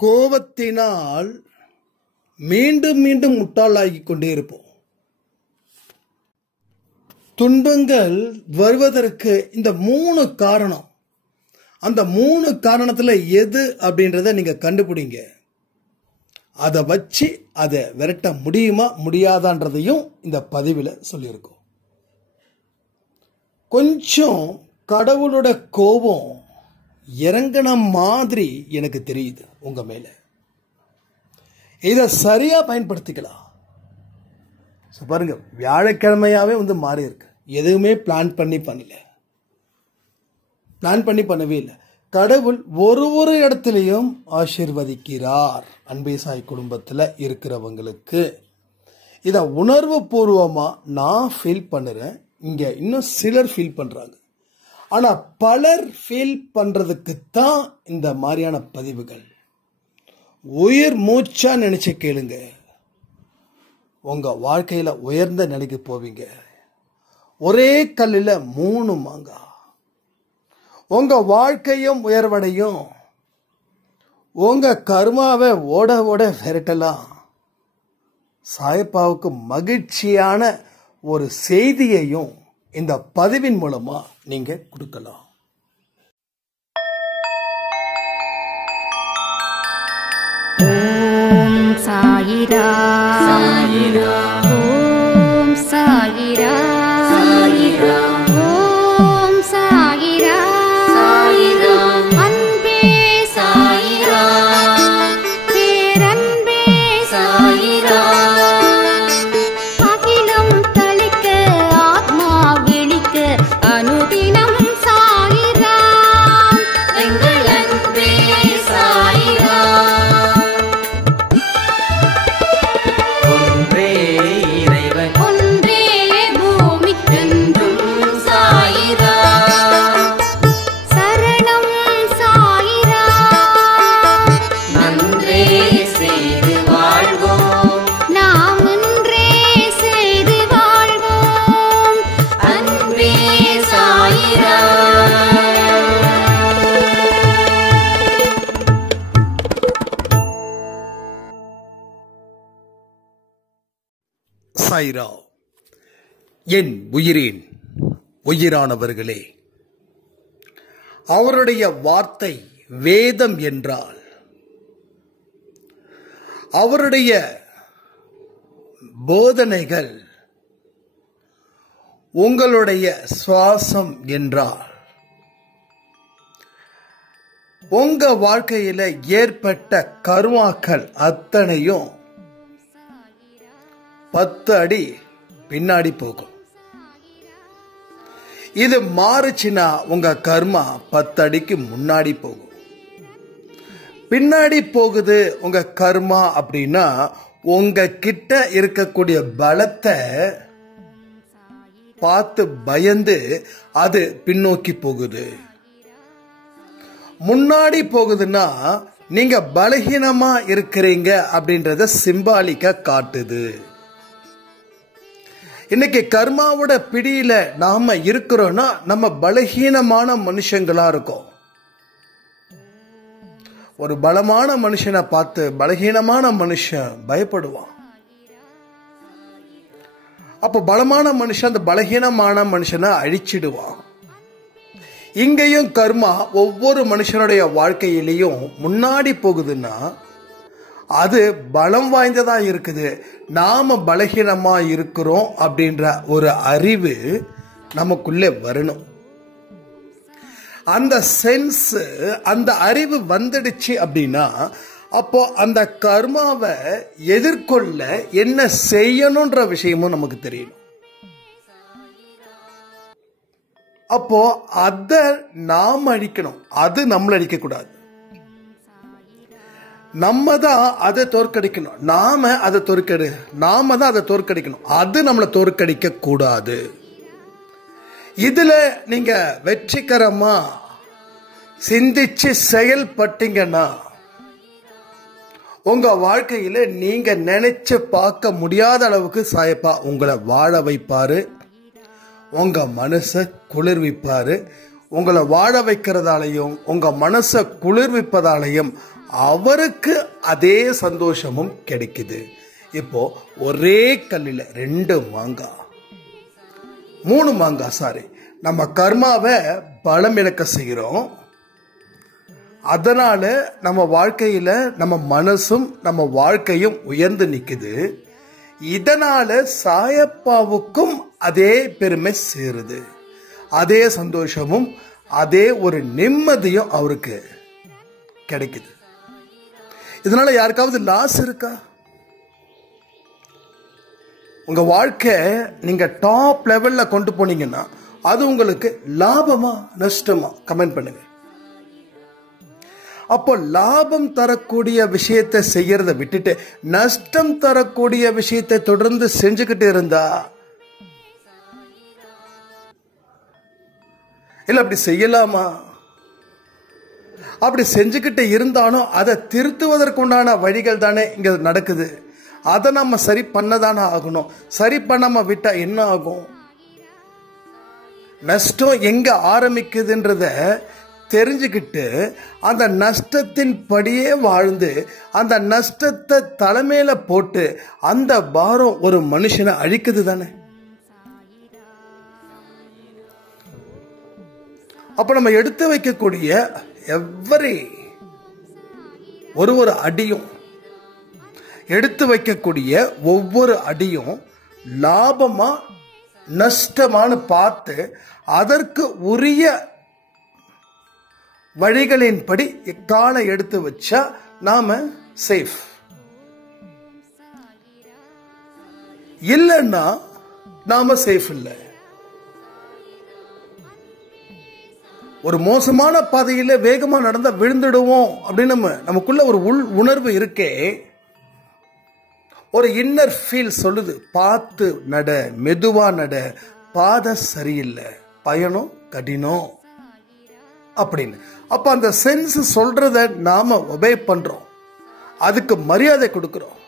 கோபத்தினால் மீண்டும் மீண்டும் முட்டாளாகி கொண்டே இருப்போம். துன்பங்கள் வருவதற்கு இந்த 3 காரணம். அந்த 3 காரணத்தில் எது அப்படின்றத நீங்க கண்டுபிடிங்க. அதை வச்சு அதை விரட்ட முடியுமா முடியாதான்றதையும் இந்த பதிவில் சொல்லியிருக்கோம். கொஞ்சம் கடவுளோட கோபம் இறங்கின மாதிரி எனக்கு தெரியுது உங்க மேல. இதை சரியா பயன்படுத்திக்கலாம். பாருங்க, வியாழக்கிழமையாவே மாறி இருக்கு. எதுவுமே பிளான் பண்ணவே இல்லை. கடவுள் ஒரு இடத்துலையும் ஆசீர்வதிக்கிறார். அன்பே சாய் குடும்பத்தில் இருக்கிறவங்களுக்கு இதை உணர்வு பூர்வமா நான் ஃபீல் பண்ணுறேன். இங்க இன்னும் சிலர் ஃபீல் பண்றாங்க. ஆனா பலர் ஃபீல் பண்றதுக்கு தான் இந்த மாதிரியான பதிவுகள். உயிர் மூச்சா நினைச்சு கேளுங்க. உங்க வாழ்க்கையில உயர்ந்த நிலைக்கு போவீங்க. ஒரே கல்லில் 3 மாங்காய். உங்க வாழ்க்கையும் உயர்வடையும். உங்க கர்மாவை ஓட ஓட விரட்டலாம். சாயப்பாவுக்கு மகிழ்ச்சியான ஒரு செய்தியையும் இந்த பதிவின் மூலமா நீங்க கொடுக்கலாம். ஓம் சாயிரா சாயிரா, ஓம் சாயிரா சாயிரா, ஓம் சாயிரா சாயிரா, அன்பே சாயிரா, பேரன்பே சாயிரா, அகிலம் தளிக்க ஆத்மா விழிக்க அனுதினம் சாயிரா, எங்கள் அன்பே சாயிரா. சாயிரா. என் உயிரின் உயிரானவர்களே, அவருடைய வார்த்தை வேதம் என்றால், அவருடைய போதனைகள் உங்களுடைய சுவாசம் என்றால், உங்க வாழ்க்கையில ஏற்பட்ட கர்மாக்கள் அத்தனையும் 10 அடி பின்னாடி போகும். இது மாறுச்சுன்னா உங்க கர்மா 10 அடிக்கு முன்னாடி போகும். பின்னாடி போகுது உங்க கர்மா அப்படின்னா உங்க கிட்ட இருக்கக்கூடிய பலத்தை பார்த்து பயந்து அது பின்னோக்கி போகுது. முன்னாடி போகுதுன்னா நீங்க பலகீனமா இருக்கிறீங்க அப்படின்றத சிம்பாலிக்கா காட்டுது. இன்னைக்கு கர்மாவோட பிடியில நாம இருக்கிறோம்னா நம்ம பலகீனமான மனுஷங்களா இருக்கோம். ஒரு பலமான மனுஷனை பார்த்து பலகீனமான மனுஷன் பயப்படுவான். அப்ப பலமான மனுஷன் அந்த பலகீனமான மனுஷனை அழிச்சிடுவான். இங்கேயும் கர்மா ஒவ்வொரு மனுஷனுடைய வாழ்க்கையிலையும் முன்னாடி போகுதுன்னா அது பலம் வாய்ந்ததா இருக்குது. நாம பலகீனமா இருக்கிறோம் அப்படின்ற ஒரு அறிவு நமக்குள்ளே வரணும். அந்த சென்ஸ், அந்த அறிவு வந்துடுச்சு அப்படின்னா அப்போ அந்த கர்மாவை எதிர்கொள்ள என்ன செய்யணும்ன்ற விஷயமும் நமக்கு தெரியணும். அப்போ அதை நாம் அழிக்கணும். அது நம்மளை அழிக்க கூடாது. நம்ம தான் அதை தோற்கடிக்கணும். நாம தான் அதை தோற்கடிக்கணும். அது நம்மளை தோற்கடிக்க கூடாது. இதுல நீங்க வெற்றிகரமா சிந்திச்சு செயல்பட்டீங்கன்னா உங்க வாழ்க்கையில நீங்க நினைச்சு பார்க்க முடியாத அளவுக்கு சாயப்பா உங்களை வாழ வைப்பாரு. உங்க மனசை குளிர்விப்பாரு. உங்களை வாழ வைக்கிறதாலையும் உங்க மனசை குளிர்விப்பதாலையும் அவருக்கு அதே சந்தோஷமும் கிடைக்குது. இப்போ ஒரே கல்லில் 2 மாங்காய் 3 மாங்காய் நம்ம கர்மாவை பலம் இழக்க செய்கிறோம். அதனால நம்ம வாழ்க்கையில நம்ம மனசும் நம்ம வாழ்க்கையும் உயர்ந்து நிக்குது. இதனால சாயப்பாவுக்கும் அதே பெருமை சேருது, அதே சந்தோஷமும் அதே ஒரு நிம்மதியும் அவருக்கு கிடைக்குது. இதனால யாருக்காவது லாஸ் இருக்கா? உங்க வாழ்க்கை நீங்க டாப் லெவல்ல கொண்டு போனீங்கன்னா அது உங்களுக்கு லாபமா நஷ்டமா? கமெண்ட் பண்ணுங்க. அப்போ லாபம் தரக்கூடிய விஷயத்தை செய்யறத விட்டுட்டு நஷ்டம் தரக்கூடிய விஷயத்தை தொடர்ந்து செஞ்சுக்கிட்டு இருந்தா, இல்ல அப்படி செய்யலாமா? அப்படி செஞ்சுக்கிட்டு இருந்தாலும் அதை திருத்துவதற்குண்டான வழிகள் தானே இங்க நடக்குது. அதை நம்ம சரி பண்ணதானே ஆகணும். சரி பண்ணாம விட்டா என்ன ஆகும்? நஷ்டம் எங்க ஆரம்பிக்குதுன்றத தெரிஞ்சுக்கிட்டு அந்த நஷ்டத்தின் படியே வாழ்ந்து அந்த நஷ்டத்தை தலைமையில போட்டு அந்த பாரம் ஒரு மனுஷனை அழிக்குது தானே. அப்ப நம்ம எடுத்து வைக்கக்கூடிய ஒரு அடியும், எடுத்து வைக்கக்கூடிய ஒவ்வொரு அடியும் லாபமா நஷ்டமானு பார்த்து அதற்கு உரிய வழிகளின்படி காலை எடுத்து வச்சா நாம சேஃப். இல்லைன்னா நாம சேஃப் இல்லை. ஒரு மோசமான பாதையில வேகமா நடந்தா விழுந்துடுவோம் அப்படின்னு நமக்குள்ள ஒரு உள் உணர்வு இருக்கே, ஒரு இன்னர் ஃபீல் சொல்லுது, பார்த்து நட, மெதுவா நட, பாதை சரியில்லை, பயணம் கடினம் அப்படின்னு. அப்ப அந்த சென்ஸ் சொல்றத நாம ஒபே பண்றோம், அதுக்கு மரியாதை கொடுக்கிறோம்.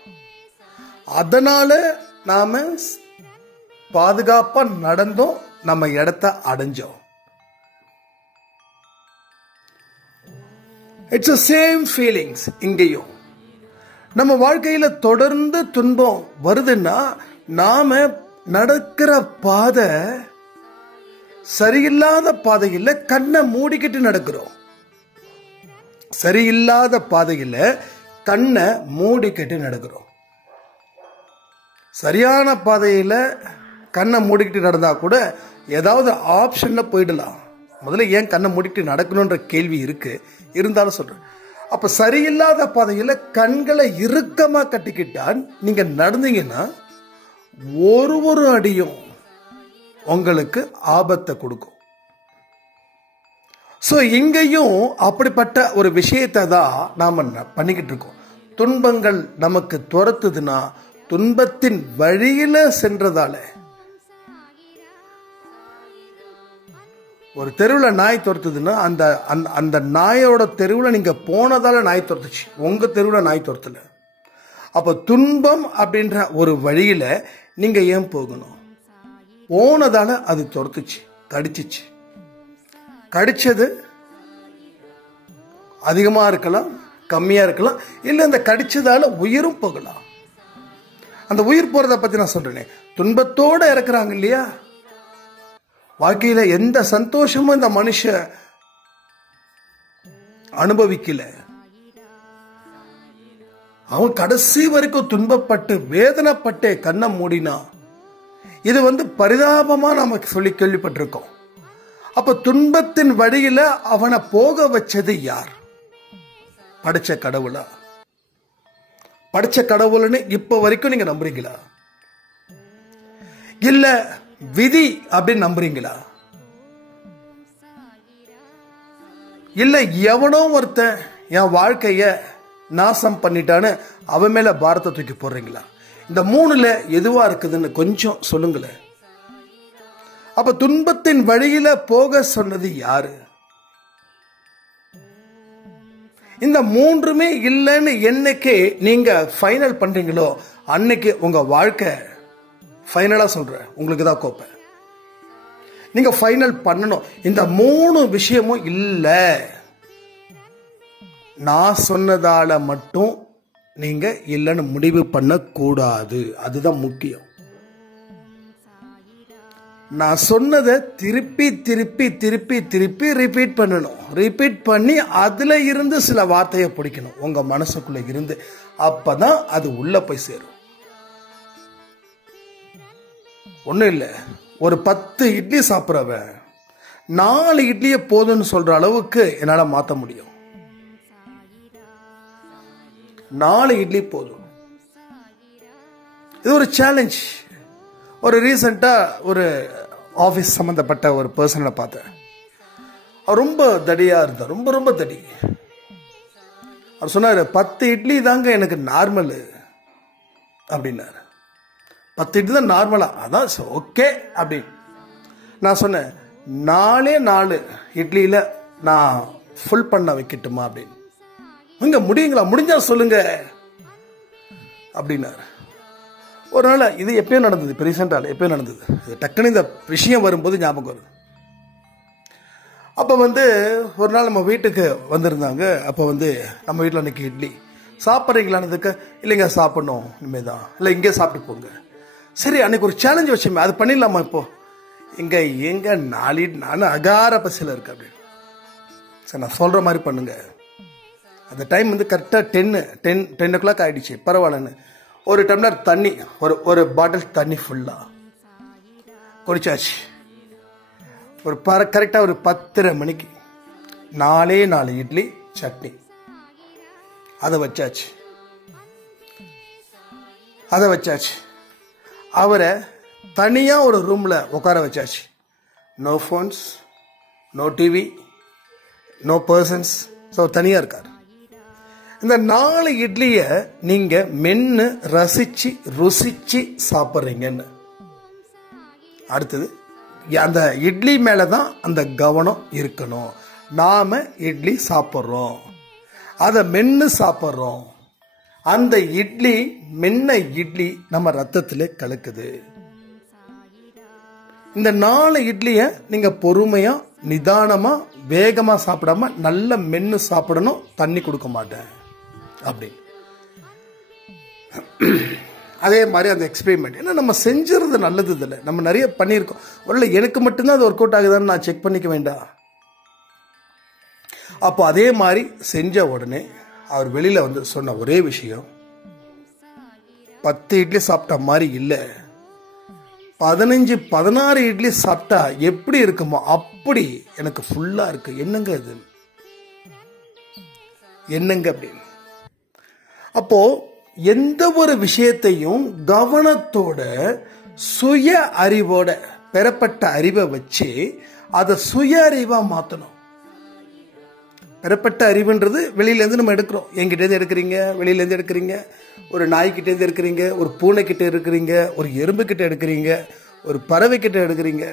அதனால நாம பாதுகாப்பா நடந்தோம், நம்ம இடத்தை அடைஞ்சோம். It's a same feelings. இங்கேயும் நம்ம வாழ்க்கையில தொடர்ந்து துன்பம் வருதுன்னா நாம நடக்கிற பாதை சரியில்லாத பாதையில் கண்ணை மூடிக்கிட்டு நடக்கிறோம். சரியில்லாத பாதையில் கண்ணை மூடிக்கிட்டு நடக்கிறோம். சரியான பாதையில் கண்ணை மூடிக்கிட்டு நடந்தா கூட ஏதாவது ஆப்ஷன்ல போயிடலாம். முதல்ல ஏன் கண்ணை மூடிக்கிட்டு நடக்கணும்ன்ற கேள்வி இருக்கு, இருந்தாலும் சொல்றேன். அப்ப சரியில்லாத பாதையில் கண்களை இறுக்கமா கட்டிக்கிட்டா நீங்க நடந்தீங்கன்னா ஒரு அடியும் உங்களுக்கு ஆபத்தை கொடுக்கும். சோ இங்கேயும் அப்படிப்பட்ட ஒரு விஷயத்தை தான் நாம பண்ணிக்கிட்டு இருக்கோம். துன்பங்கள் நமக்கு துரத்துதுன்னா துன்பத்தின் வழியில சென்றதால, ஒரு தெருவில் நாய் துரத்துதுன்னா அந்த அந்த நாயோட தெருவில் நீங்க போனதால நாய் துரத்துச்சு, உங்க தெருவில் நாய் துரத்தல. அப்ப துன்பம் அப்படின்ற ஒரு வழியில நீங்க ஏன் போகணும்? போனதால அது துரத்துச்சு, கடிச்சிச்சு. கடிச்சது அதிகமா இருக்கலாம், கம்மியா இருக்கலாம், இல்ல இந்த கடிச்சதால உயிரும் போகலாம். அந்த உயிர் போறத பத்தி நான் சொல்றேன். துன்பத்தோட இறக்குறாங்க இல்லையா, வாழ்க்கையில எந்த சந்தோஷமும் இந்த மனுஷ அனுபவிக்கல. அவன் கடைசி வரைக்கும் துன்பப்பட்டு வேதனைப்பட்டு கண்ணை மூடினா. இது பரிதாபமா நமக்கு சொல்லி கேள்விப்பட்டிருக்கோம். அப்ப துன்பத்தின் வழியில அவனை போக வச்சது யார்? படைச்ச கடவுளா? படைச்ச கடவுள்னு இப்ப வரைக்கும் நீங்க நம்புறீங்களா? இல்ல விதி அப்படின்னு நம்புறீங்களா? இல்ல எவனோ ஒருத்தன் என் வாழ்க்கைய நாசம் பண்ணிட்டான்னு அவன் மேல பாரத்தை தூக்கி போடுறீங்களா? இந்த மூணுல எதுவா இருக்குதுன்னு கொஞ்சம் சொல்லுங்களேன். அப்ப துன்பத்தின் வழியில போக சொன்னது யாரு? இந்த மூன்றுமே இல்லைன்னு என்னைக்கு நீங்க ஃபைனல் பண்றீங்களோ அன்னைக்கு உங்க வாழ்க்கை ஃபைனலா சொல்றேன், உங்களுக்கு தான் கோப்பை. நீங்க ஃபைனல் பண்ணணும். இந்த மூணு விஷயமும் இல்ல, நான் சொன்னதால மட்டும் நீங்க இல்லைன்னு முடிவு பண்ணக்கூடாது. அதுதான் முக்கியம். நான் சொன்னதை திருப்பி திருப்பி திருப்பி திருப்பி ரிப்பீட் பண்ணணும். ரிப்பீட் பண்ணி அதுல இருந்து சில வார்த்தையை பிடிக்கணும் உங்க மனசுக்குள்ள இருந்து. அப்பதான் அது உள்ள போய் சேரும். ஒன்றும் இல்லை, ஒரு 10 இட்லி சாப்பிட்றவன் 4 இட்லியை போதும்னு சொல்ற அளவுக்கு என்னால் மாற்ற முடியும். 4 இட்லி போதும். இது ஒரு சேலஞ்ச். ஒரு ரீசெண்டாக ஒரு ஆஃபீஸ் சம்மந்தப்பட்ட ஒரு பர்சனை பார்த்தேன். அவர் ரொம்ப தடியாக இருந்தார், ரொம்ப ரொம்ப தடி. அவர் சொன்னார், 10 இட்லி தாங்க எனக்கு நார்மலு அப்படின்னாரு. 10 இட்லி தான் நார்மலா? அதான் ஓகே அப்படின்னு. நான் சொன்னேன், 4 இட்லியில் நான் ஃபுல் பண்ண வைக்கட்டுமா அப்படின்னு. இங்க முடியுங்களா? முடிஞ்சா சொல்லுங்க அப்படின்னாரு. ஒரு நாள் இது எப்பயும் நடந்தது, இப்போ ரீசெண்டாக எப்பயும் நடந்தது. டக்குன்னு இந்த விஷயம் வரும்போது ஞாபகம் வருது. அப்போ ஒரு நாள் நம்ம வீட்டுக்கு வந்திருந்தாங்க. அப்போ நம்ம வீட்டில் அன்றைக்கி இட்லி சாப்பிட்றீங்களானதுக்கு, இல்லைங்க சாப்பிட்ணும் இனிமே தான், இல்லை இங்கே சாப்பிட்டு போங்க. சரி, அன்றைக்கி ஒரு சேலஞ்ச் வச்சோமே, அது பண்ணிடலாமா இப்போ? இங்கே எங்கே 4 நானும் அகார பசியில் இருக்கு அப்படின்னு. சரி, நான் சொல்கிற மாதிரி பண்ணுங்க. அந்த டைம் கரெக்டாக 10 o'clock ஆகிடுச்சு. பரவாயில்லன்னு ஒரு டம்ளர் தண்ணி, ஒரு பாட்டில் தண்ணி ஃபுல்லாக குடிச்சாச்சு. கரெக்டாக ஒரு 10:30 மணிக்கு 4 இட்லி சட்னி அதை வச்சாச்சு. அவரை தனியாக ஒரு ரூமில் உட்கார வச்சாச்சு. No phones, no TV, no persons. So தனியாக இருக்கார். இந்த 4 இட்லியை நீங்க மென்னு ரசிச்சு ருசிச்சு சாப்பிட்றீங்கன்னு. அடுத்தது அந்த இட்லி மேலதான் அந்த கவனம் இருக்கணும். நாம இட்லி சாப்பிட்றோம், அதை மென்னு சாப்பிட்றோம். அந்த இட்லி, மென்ன இட்லி நம்ம ரத்தத்திலே கலக்குது. இந்த 4 இட்லியை நீங்க பொறுமையா நிதானமா வேகமா சாப்பிடாம நல்ல மென்னு சாப்பிடணும். தண்ணி கொடுக்க மாட்டேன் அப்படி. அதே மாதிரி அந்த எக்ஸ்பெரிமெண்ட் ஏன்னா நம்ம செஞ்சுறது நல்லது இல்லை, நம்ம நிறைய பண்ணியிருக்கோம். ஒருவேளை எனக்கு மட்டும்தான் அது ஒர்க் அவுட் ஆகுதான்னு நான் செக் பண்ணிக்க வேண்டாம். அப்போ அதே மாதிரி செஞ்ச உடனே அவர் வெளியில சொன்ன ஒரே விஷயம், 10 இட்லி சாப்பிட்ட மாதிரி இல்லை, 15-16 இட்லி சாப்பிட்டா எப்படி இருக்குமோ அப்படி எனக்கு ஃபுல்லா இருக்கு. என்னங்க இது, என்னங்க அப்படின்னு. அப்போ எந்த ஒரு விஷயத்தையும் கவனத்தோட சுய அறிவோட, பெறப்பட்ட அறிவை வச்சு அதை சுய அறிவா மாத்தணும். பெறப்பட்ட அறிவுன்றது வெளியிலேருந்து நம்ம எடுக்கிறோம். என்கிட்டேருந்து எடுக்கிறீங்க, வெளியிலேருந்து எடுக்கிறீங்க, ஒரு நாய்கிட்டேருந்து எடுக்கிறீங்க, ஒரு பூனைக்கிட்ட இருக்கிறீங்க, ஒரு எறும்பு கிட்ட எடுக்கிறீங்க, ஒரு பறவை கிட்ட எடுக்கிறீங்க.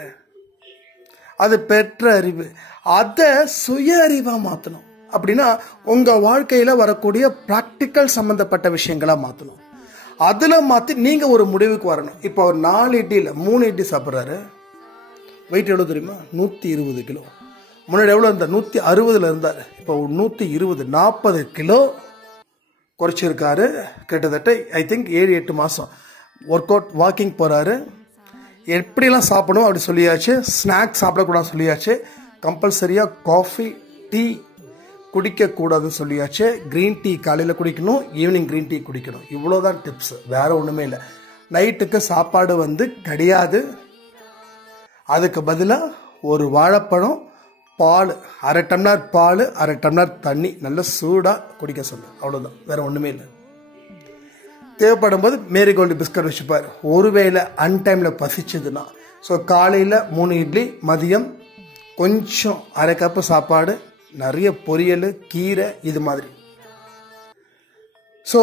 அது பெற்ற அறிவு. அதை சுய அறிவா மாற்றணும். அப்படின்னா உங்க வாழ்க்கையில வரக்கூடிய பிராக்டிக்கல் சம்பந்தப்பட்ட விஷயங்களா மாற்றணும். அதுல மாற்றி நீங்க ஒரு முடிவுக்கு வரணும். இப்போ ஒரு 4 இட்லியில் 3 இட்லி சாப்பிட்றாரு. வெயிட் எவ்வளோ தெரியுமா? 120 கிலோ. முன்னாடி எவ்வளோ இருந்தார்? 160 இருந்தார். இப்போ 120, 40 கிலோ குறைச்சிருக்காரு. கிட்டத்தட்ட ஐ திங்க் 7-8 மாதம் ஒர்க் அவுட், வாக்கிங் போகிறாரு. எப்படிலாம் சாப்பிடணும் அப்படி சொல்லியாச்சு. ஸ்நாக்ஸ் சாப்பிடக்கூடாது சொல்லியாச்சு. கம்பல்சரியாக காஃபி, டீ குடிக்கக்கூடாதுன்னு சொல்லியாச்சு. க்ரீன் டீ காலையில் குடிக்கணும், ஈவினிங் க்ரீன் டீ குடிக்கணும். இவ்வளோதான் டிப்ஸ், வேற ஒன்றுமே இல்லை. நைட்டுக்கு சாப்பாடு கிடையாது. அதுக்கு பதிலாக ஒரு வாழைப்பழம், பால், 1/2 டம்ளர் பால், 1/2 டம்ளர் தண்ணி நல்ல சூடாக குடிக்க சொல்லு. அவ்வளோதான், வேற ஒன்றுமே இல்லை. தேவைப்படும் போது மேரிகோல்டு பிஸ்கட் வச்சுப்பார். ஒருவேளை அன்டைமில் பசிச்சதுன்னா. ஸோ காலையில் 3 இட்லி, மதியம் கொஞ்சம் 1/2 கப்பு சாப்பாடு, நிறைய பொரியல், கீரை, இது மாதிரி. ஸோ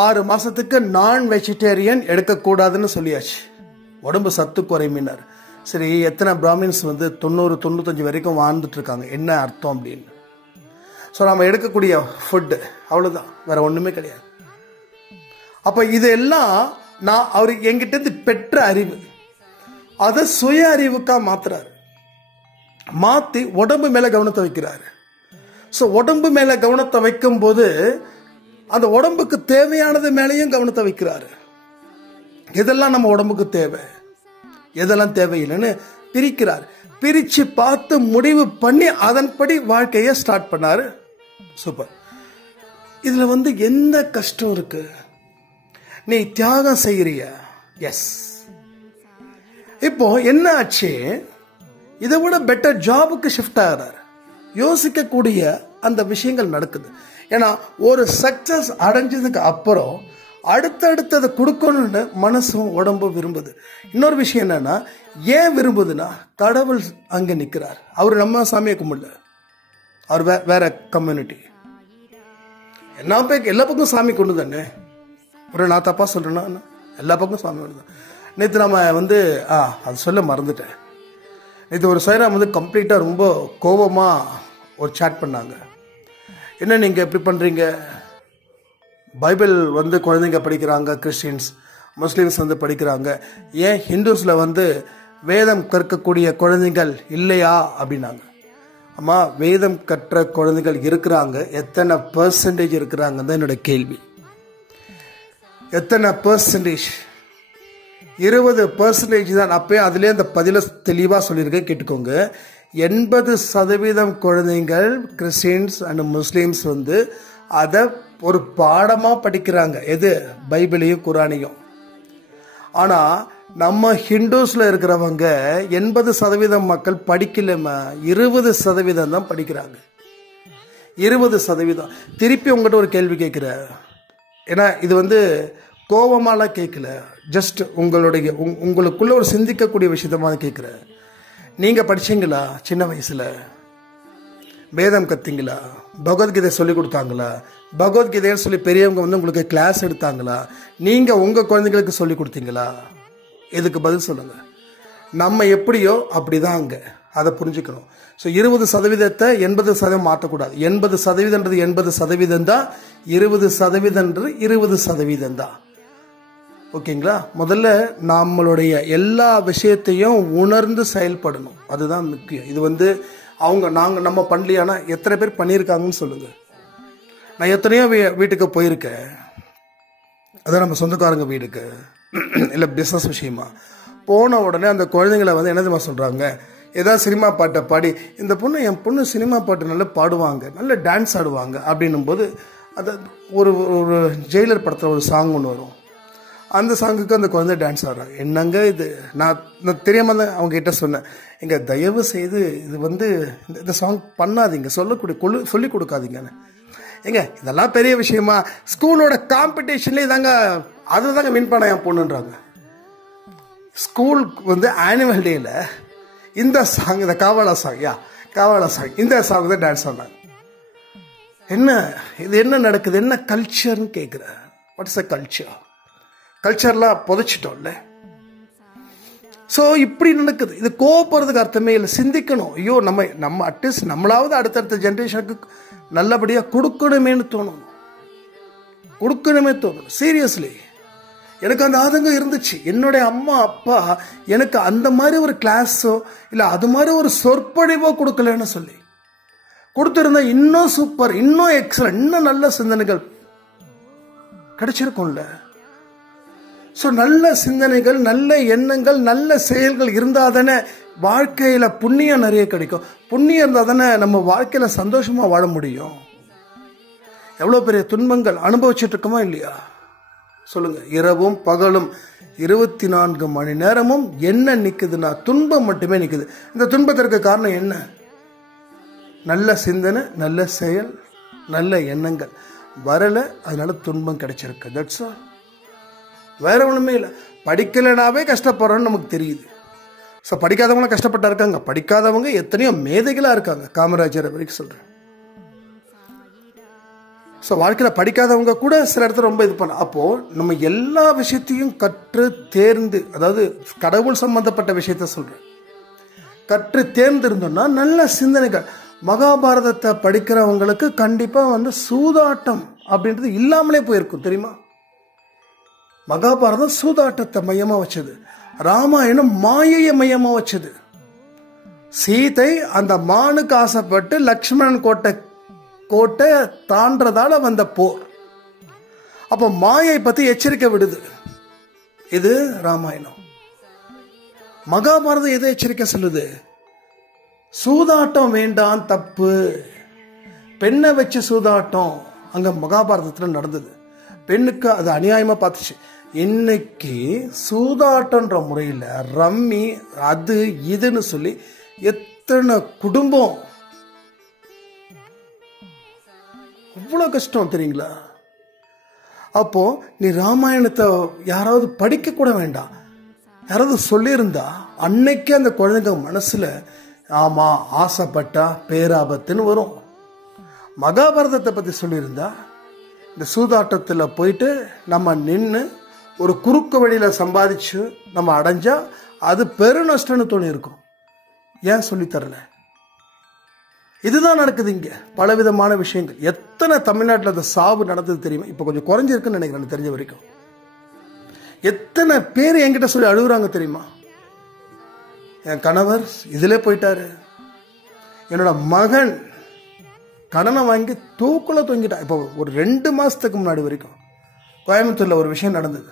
6 மாதத்துக்கு நான் வெஜிடேரியன் எடுக்கக்கூடாதுன்னு சொல்லியாச்சு. உடம்பு சத்து குறைமினார். சரி, எத்தனை பிராமின்ஸ் 90-95 வரைக்கும் வாழ்ந்துட்டு இருக்காங்க, என்ன அர்த்தம் அப்படின்னு. ஸோ நம்ம எடுக்கக்கூடிய ஃபுட்டு அவ்வளோதான், வேற ஒன்றுமே கிடையாது. அப்போ இதெல்லாம் நான் அவர் என்கிட்ட பெற்ற அறிவு, அதை சுய அறிவுக்கா மாத்துறாரு. மாற்றி உடம்பு மேலே கவனத்தை வைக்கிறாரு. ஸோ உடம்பு மேல கவனத்தை வைக்கும் போது அந்த உடம்புக்கு தேவையானது மேலேயும் கவனத்தை வைக்கிறாரு. எதெல்லாம் நம்ம உடம்புக்கு தேவை, எதெல்லாம் தேவையில்லைன்னு பிரிக்கிறார். பிரிச்சு பார்த்து முடிவு பண்ணி அதன்படி வாழ்க்கையை ஸ்டார்ட் பண்ணாரு. சூப்பர். இதுல எந்த கஷ்டம் இருக்கு? நீ தியாகம் செய்யறிய. எஸ். இப்போ என்ன ஆச்சு? இதை விட பெட்டர் ஜாபுக்கு ஷிஃப்ட் ஆகிறார். யோசிக்கக்கூடிய அந்த விஷயங்கள் நடக்குது. ஏன்னா ஒரு சக்சஸ் அடைஞ்சதுக்கு அப்புறம் அடுத்தடுத்ததை கொடுக்கணும்னு மனசும் உடம்பும் விரும்புது. இன்னொரு விஷயம் என்னன்னா, ஏன் விரும்புதுன்னா கடவுள் அங்க நிற்கிறார். அவர் நம்ம சாமியை கும்பிடல, அவர் வேற கம்யூனிட்டி. எல்லா பக்கம் சாமி கொண்டு தானே. ஒரு நான் தப்பா சொல்றேன்னா, எல்லா பக்கம் சாமி கொண்டு தான். நேற்று நம்ம அது சொல்ல மறந்துட்டேன். நேற்று ஒரு சைராம் கம்ப்ளீட்டா ரொம்ப கோபமா ஒரு சாட் பண்ணாங்க. என்ன நீங்க எப்படி பண்றீங்க? பைபிள் குழந்தைங்க படிக்கிறாங்க, கிறிஸ்டியன்ஸ் முஸ்லீம்ஸ் படிக்கிறாங்க, ஏன் ஹிந்துஸ்ல வேதம் கற்கக்கூடிய குழந்தைகள் இல்லையா அப்படின்னாங்க. அம்மா, வேதம் கற்ற குழந்தைகள் இருக்கிறாங்க, எத்தனை பெர்சன்டேஜ் இருக்கிறாங்க தான் என்னோட கேள்வி. எத்தனை பெர்சன்டேஜ்? 20% தான். அப்பயே அதுலேயே அந்த பதில தெளிவாக சொல்லியிருக்கேன், கேட்டுக்கோங்க. 80% குழந்தைகள் கிறிஸ்டியன்ஸ் அண்ட் முஸ்லீம்ஸ் அதை ஒரு பாடமா படிக்கிறாங்க. எது? பைபிளையும் குரானையும். ஆனா நம்ம ஹிந்துஸ்ல இருக்கிறவங்க 80% மக்கள் படிக்கலமா, 20% தான் படிக்கிறாங்க. 20%. திருப்பி உங்ககிட்ட ஒரு கேள்வி கேட்கிறேன். ஏன்னா இது கோபமாலாம் கேட்கல, ஜஸ்ட் உங்களுக்குள்ள ஒரு சிந்திக்கக்கூடிய விஷயத்தமாக கேட்கிறேன். நீங்க படிச்சீங்களா? சின்ன வயசுல வேதம் கத்தீங்களா? பகவத்கீதை சொல்லி கொடுத்தாங்களா? பகவத்கீதைன்னு சொல்லி பெரியவங்க உங்களுக்கு கிளாஸ் எடுத்தாங்களா? நீங்க உங்க குழந்தைங்களுக்கு சொல்லி கொடுத்தீங்களா? இதுக்கு பதில் சொல்லுங்க. நம்ம எப்படியோ அப்படிதான் அங்க. அதை புரிஞ்சுக்கணும். ஸோ 20% 80% மாற்றக்கூடாது. 80%ன்றது 80% தான், 20%ன்றது 20% தான். ஓகேங்களா? முதல்ல நம்மளுடைய எல்லா விஷயத்தையும் உணர்ந்து செயல்படணும். அதுதான் முக்கியம். இது நம்ம பண்ணலையானா எத்தனை பேர் பண்ணியிருக்காங்கன்னு சொல்லுங்க. நான் எத்தனையோ வீட்டுக்கு போயிருக்கேன். அதான் நம்ம சொந்தக்காரங்க வீட்டுக்கு, இல்லை பிஸ்னஸ் விஷயமா போன உடனே அந்த குழந்தைங்களை என்ன தெரியுமா சொல்றாங்க? ஏதாவது சினிமா பாட்டை பாடி, என் பொண்ணு சினிமா பாட்டு நல்லா பாடுவாங்க, நல்ல டான்ஸ் ஆடுவாங்க அப்படின்னும் போது, அது ஒரு ஜெயிலர் படத்தில் ஒரு சாங் ஒன்று வரும். அந்த சாங்குக்கு அந்த குழந்தை டான்ஸ் ஆடுறாங்க. என்னங்க இது? நான் தெரியாம தான் அவங்க கிட்ட சொன்னேன், எங்க தயவு செய்து இது இந்த சாங் பண்ணாதீங்க, சொல்லி கொடுக்காதீங்கன்னு. ஏங்க இதெல்லாம் பெரிய விஷயமா? ஸ்கூலோட காம்படிஷன்லேயே அதுதாங்க வின் பண்ண என் பொண்ணுன்றாங்க. ஸ்கூல் ஆனுவல் டேல இந்த சாங், இந்த காவாலா சாங், இந்த சாங் தான் டான்ஸ் ஆனாங்க. என்ன நடக்குது? என்ன கல்ச்சர்னு கேட்குற? What is a culture? கல்ச்சர்லாம் புதைச்சிட்டோம்ல. ஸோ இப்படி நடக்குது. இது கோவப்படுறதுக்கு அர்த்தமே இல்லை. சிந்திக்கணும். ஐயோ நம்ம அட்லீஸ்ட் நம்மளாவது அடுத்தடுத்த ஜென்ரேஷனுக்கு நல்லபடியாக கொடுக்கணுமேனு தோணும். சீரியஸ்லி எனக்கு அந்த ஆதங்கம் இருந்துச்சு. என்னுடைய அம்மா அப்பா எனக்கு அந்த மாதிரி ஒரு கிளாஸோ இல்லை அது மாதிரி ஒரு சொற்பொழிவோ கொடுக்கலன்னு சொல்லி கொடுத்துருந்தா இன்னும் சூப்பர், இன்னும் எக்ஸலன்ட், இன்னும் நல்ல சிந்தனைகள் கிடைச்சிருக்கும்ல. ஸோ நல்ல சிந்தனைகள், நல்ல எண்ணங்கள், நல்ல செயல்கள் இருந்தால் தானே வாழ்க்கையில் புண்ணியம் நிறைய கிடைக்கும். புண்ணியம் இருந்தால் தானே நம்ம வாழ்க்கையில் சந்தோஷமாக வாழ முடியும். எவ்வளோ பெரிய துன்பங்கள் அனுபவிச்சுட்டு இருக்கோமா இல்லையா? சொல்லுங்க. இரவும் பகலும் 24 மணி நேரமும் என்ன நிற்குதுன்னா துன்பம் மட்டுமே நிற்குது. இந்த துன்பத்திற்கு காரணம் என்ன? நல்ல சிந்தனை, நல்ல செயல், நல்ல எண்ணங்கள் வரல, அதனால துன்பம் கிடைச்சிருக்கு. That's all. வேற ஒண்ணுமே இல்லை. படிக்கலைனாவே கஷ்டப்படுறோன்னு நமக்கு தெரியுது. ஸோ படிக்காதவங்களும் கஷ்டப்பட்டா இருக்காங்க, படிக்காதவங்க எத்தனையோ மேதைகளா இருக்காங்க. காமராஜர் வரைக்கும் சொல்றேன். ஸோ வாழ்க்கையில் படிக்காதவங்க கூட சில இடத்துல ரொம்ப இது பண்ண. அப்போ நம்ம எல்லா விஷயத்தையும் கற்று தேர்ந்து, அதாவது கடவுள் சம்பந்தப்பட்ட விஷயத்த சொல்றேன், கற்று தேர்ந்திருந்தோம்னா நல்ல சிந்தனைகள். மகாபாரதத்தை படிக்கிறவங்களுக்கு கண்டிப்பா சூதாட்டம் அப்படின்றது இல்லாமலே போயிருக்கும். தெரியுமா? மகாபாரதம் சூதாட்டத்தை மையமா வச்சது, ராமாயணம் மாயையை மையமா வச்சது. சீதை அந்த மானுக்கு ஆசைப்பட்டு லக்ஷ்மணன் கோட்டை கோட்டை தாண்டதால வந்த போர். அப்ப மாயை பத்தி எச்சரிக்கை விடுது. இது ராமாயணம். மகாபாரதம் எதை எச்சரிக்கை சொல்லுது? சூதாட்டம் வேண்டாம், தப்பு. பெண்ணை வச்சு சூதாட்டம் அங்க மகாபாரதத்துல நடந்தது. பெண்ணுக்கு அது அநியாயமா பார்த்துச்சு. இன்னைக்கு சூதாட்டன்ற முறையில் ரம்மி அது இதுன்னு சொல்லி எத்தனை குடும்பம் அவ்வளோ கஷ்டம் தெரியுங்களா? அப்போ நீ ராமாயணத்தை யாராவது படிக்க கூட வேண்டாம், யாராவது சொல்லியிருந்தா அன்னைக்கே அந்த குழந்தைங்க மனசுல ஆமா ஆசைப்பட்டா பேராபத்துன்னு வரும். மகாபாரதத்தை பத்தி சொல்லியிருந்தா இந்த சூதாட்டத்தில் போயிட்டு நம்ம நின்று ஒரு குறுக்கு வழியில சம்பாதிச்சு நம்ம அடைஞ்சா அது பெருநஷ்டம்னு தோணி இருக்கும். ஏன் சொல்லி தரல? இதுதான் நடக்குது இங்க. பலவிதமான விஷயங்கள். எத்தனை தமிழ்நாட்டில் அந்த சாவு நடந்தது தெரியுமா? இப்ப கொஞ்சம் குறைஞ்சிருக்குன்னு நினைக்கிறேன் தெரிஞ்ச வரைக்கும். எத்தனை பேர் என்கிட்ட சொல்லி அழுகுறாங்க தெரியுமா? என் கணவர் இதுல போயிட்டாரு, என்னோட மகன் கடனை வாங்கி தூக்குல தொங்கிட்டான். இப்போ ஒரு 2 மாசத்துக்கு முன்னாடி வரைக்கும் கோயம்புத்தூர்ல ஒரு விஷயம் நடந்தது.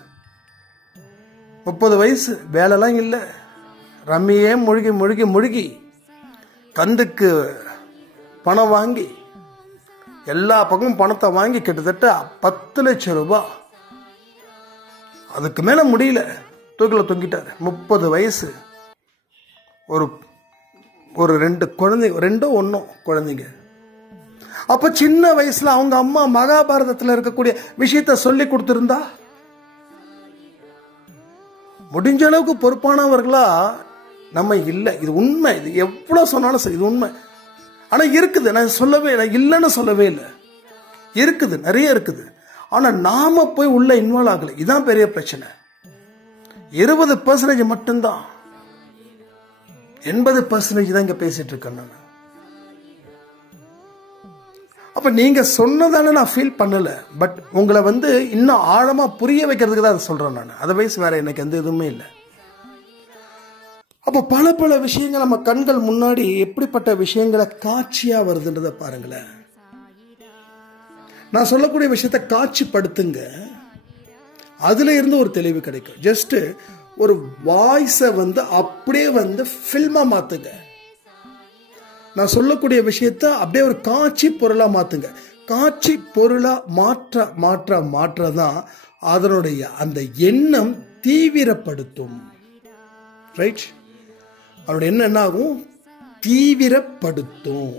30 வயசு, வேலைலாம் இல்லை, ரம்மியே முழுகி முழுகி முழுகி கந்துக்கு பணம் வாங்கி எல்லா பக்கமும் பணத்தை வாங்கி கிட்டத்தட்ட 10 லட்சம் ரூபாய், அதுக்கு மேல முடியல, தூக்கில தொங்கிட்டாரு. 30 வயசு, ஒரு 2 குழந்தைங்க, 2 1 குழந்தைங்க. அப்ப சின்ன வயசுல அவங்க அம்மா மகாபாரதத்துல இருக்கக்கூடிய விஷயத்த சொல்லி கொடுத்திருந்தா முடிஞ்ச அளவுக்கு பொறுப்பானவர்களா நம்ம இல்லை. இது உண்மை. இது எவ்வளவு சொன்னாலும் சரி, இது உண்மை. ஆனா இருக்குது, நான் சொல்லவே இல்லை, இல்லைன்னு சொல்லவே இல்லை, இருக்குது, நிறைய இருக்குது. ஆனா நாம போய் உள்ள இன்வால்வ் ஆகல. இதுதான் பெரிய பிரச்சனை. 20% மட்டும்தான், 80% தான் இங்க பேசிட்டு இருக்கேன் நான். அப்ப நீங்க சொன்னதால நான் ஃபீல் பண்ணல, பட் உங்களை இன்னும் ஆழமா புரிய வைக்கிறதுக்கு தான் சொல்றேன் நான். அதர்வைஸ் வேற எனக்கு எந்த இதுவுமே இல்லை. அப்ப பல பல விஷயங்கள் நம்ம கண்கள் முன்னாடி எப்படிப்பட்ட விஷயங்களை காட்சியா வருதுன்றத பாருங்களேன். நான் சொல்லக்கூடிய விஷயத்தை காட்சிப்படுத்துங்க, அதுல இருந்து ஒரு தெளிவு கிடைக்கும். ஜஸ்ட் ஒரு வாய்ஸை அப்படியே ஃபில்மா மாத்துங்க. நான் சொல்லக்கூடிய விஷயத்த அப்படியே ஒரு காட்சி பொருளா மாத்துங்க. காட்சி பொருளா மாற்ற மாற்ற மாற்றதான் அதனுடைய அந்த எண்ணம் தீவிரப்படுத்தும். ரைட்? அதனுடைய எண்ணம் என்ன ஆகும்? தீவிரப்படுத்தும்.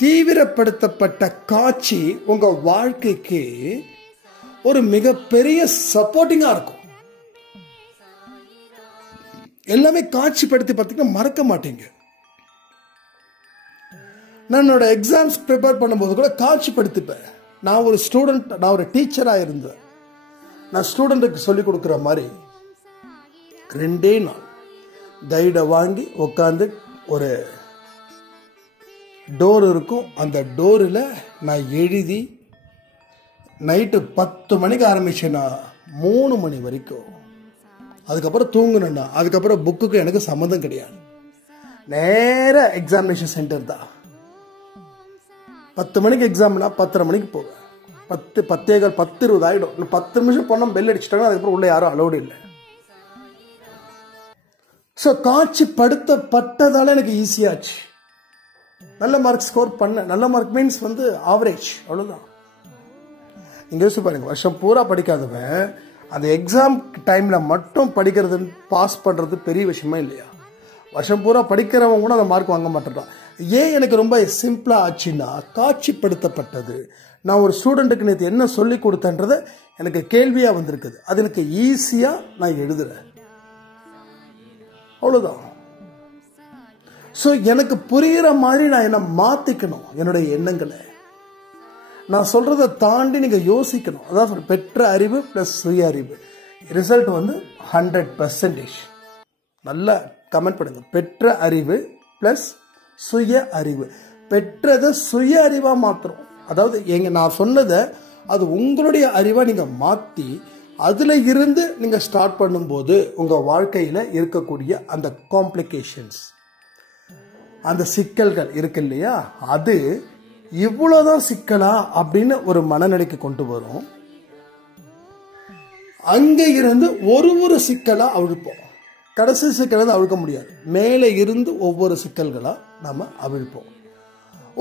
தீவிரப்படுத்தப்பட்ட காட்சி உங்க வாழ்க்கைக்கு ஒரு மிகப்பெரிய சப்போர்ட்டிங்கா இருக்கும். எல்லாமே காட்சிப்படுத்தி பார்த்தீங்கன்னா மறக்க மாட்டீங்க. நான் என்னோட எக்ஸாம்ஸ் ப்ரிப்பேர் பண்ணும்போது கூட காட்சிப்படுத்திப்பேன். நான் ஒரு ஸ்டூடெண்ட், நான் ஒரு டீச்சராக இருந்தேன். நான் ஸ்டூடெண்ட்டுக்கு சொல்லிக் கொடுக்குற மாதிரி 2 நாள் கைடை வாங்கி உட்காந்து, ஒரு டோர் இருக்கும், அந்த டோரில் நான் எழுதி நைட்டு 10 மணிக்கு ஆரம்பிச்சேன்னா 3 மணி வரைக்கும், அதுக்கப்புறம் தூங்குனேன்னா அதுக்கப்புறம் புக்குக்கு எனக்கு சம்மந்தம் கிடையாது. நேராக எக்ஸாமினேஷன் சென்டர் தான். 10 மணிக்கு எக்ஸாம்னா 10:30 மணிக்கு போவேன். 10, 10:15, 10:20 ஆகிடும். 10 நிமிஷம் போனால் பெல் அடிச்சிட்டாங்க, அதுக்கப்புறம் உள்ள யாரும் அலோடு இல்லை. ஸோ காட்சிப்படுத்தப்பட்டதால எனக்கு ஈஸியாச்சு. நல்ல மார்க் ஸ்கோர் பண்ண. நல்ல மார்க் மீன்ஸ் ஆவரேஜ், அவ்வளோதான். நீங்க யோசிச்சு பாருங்க, வருஷம் பூரா படிக்காதவன் அந்த எக்ஸாம் டைம்ல மட்டும் படிக்கிறது, பாஸ் பண்றது பெரிய விஷயமா இல்லையா? வருஷம் பூரா படிக்கிறவங்க கூட அந்த மார்க் வாங்க மாட்டேறான். ஏன் எனக்கு ரொம்ப சிம்பிளா ஆச்சுன்னா, காட்சிப்படுத்தப்பட்டது. நான் ஒரு ஸ்டூடெண்ட்டுக்கு நேற்று என்ன சொல்லி கொடுத்தேன்றது எனக்கு கேள்வியா வந்திருக்குது. அது எனக்கு ஈஸியா நான் எழுதுறேன், அவ்வளவுதான். ஸோ எனக்கு புரிகிற மாதிரி நான் என்ன மாத்திக்கணும், என்னுடைய எண்ணங்களை. நான் சொல்றதை தாண்டி நீங்க யோசிக்கணும். அதான் பெற்ற அறிவு பிளஸ் சுய அறிவு, ரிசல்ட் 100%. நல்லா கமெண்ட் பண்ணுங்க. பெற்ற அறிவு பிளஸ் சுய அறிவு. பெற்றதை சுய அறிவா மாத்திரம். அதாவது நான் சொன்னதை அது உங்களுடைய அறிவா நீங்க மாத்தி அதுல இருந்து நீங்க ஸ்டார்ட் பண்ணும்போது உங்க வாழ்க்கையில இருக்கக்கூடிய அந்த காம்ப்ளிகேஷன்ஸ், அந்த சிக்கல்கள் இருக்கு இல்லையா, அது இவ்வளவுதான் சிக்கலா அப்படின்னு ஒரு மனநிலைக்கு கொண்டு வரும். அங்க இருந்து ஒரு சிக்கலா அவிழ்ப்போம். கடைசி சிக்கலை தான் அவிழ்க்க முடியாது. மேலே இருந்து ஒவ்வொரு சிக்கல்களா நம்ம அவிழ்ப்போம்.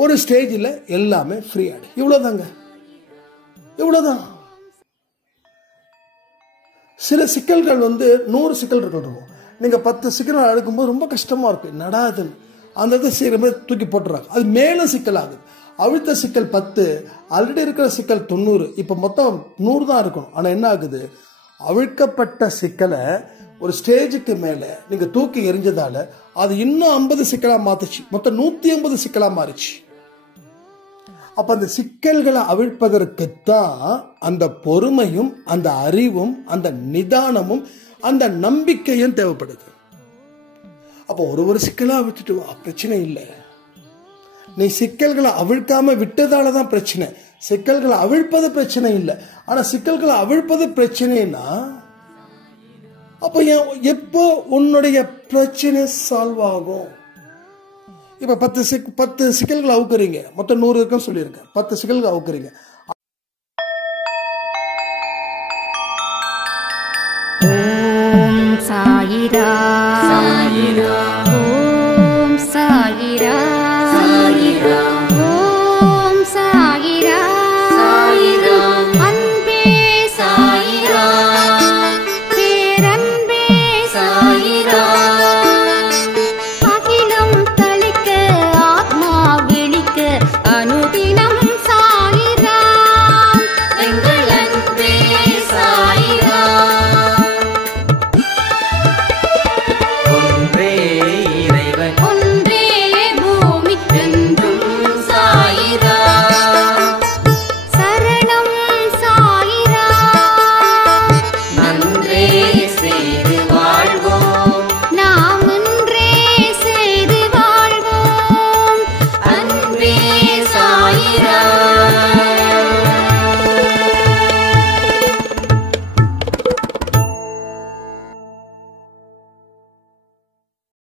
ஒரு ஸ்டேஜில் எல்லாமே ஃப்ரீ ஆயிடும். இவ்வளவுதாங்க, இவ்வளவுதான். சில சிக்கல்கள் 100 சிக்கல்கள் இருக்கும். நீங்க 10 சிக்கல் அழுக்கும்போது ரொம்ப கஷ்டமா இருக்கு, நடாதுன்னு அந்த இடத்துல சீக்கிரமே தூக்கி போட்டுறாங்க. அது மேலும் சிக்கல் ஆகுது. அழுத்த சிக்கல் 10, ஆல்ரெடி இருக்கிற சிக்கல் 90, இப்ப மொத்தம் 100 தான் இருக்கணும். ஆனா என்ன ஆகுது, அவிழ்க்கப்பட்ட சிக்கலை ஒரு ஸ்டேஜுக்கு மேல நீங்க தூக்கி எரிஞ்சதால அது இன்னும் 50 சிக்கலா மாத்துச்சு. மொத்தம் 150 சிக்கலா மாறிச்சு. அப்ப அந்த சிக்கல்களை அவிழ்ப்பதற்குத்தான் அந்த பொறுமையும் அந்த அறிவும் அந்த நிதானமும் அந்த நம்பிக்கையும் தேவைப்படுது. அப்போ ஒரு சிக்கலா அவிழ்த்துட்டு வா, பிரச்சனை இல்லை. நீ சிக்கல்களை அவிழ்க்காம விட்டதால தான் பிரச்சனை. சிக்கல்களை அவிழ்ப்பது பிரச்சனை இல்லை. ஆனா சிக்கல்களை அவிழ்ப்பது பிரச்சனைனா அப்ப எப்போ உன்னுடைய பிரச்சனை சால்வ் ஆகும்? இப்ப 10 சிக்கல்களை அவுக்குறீங்க, மொத்தம் 100 இருக்குன்னு சொல்லியிருக்கேன். 10 சிக்கல்களை அவுக்குறீங்க. ஓம் சாயிரா சாயிரா.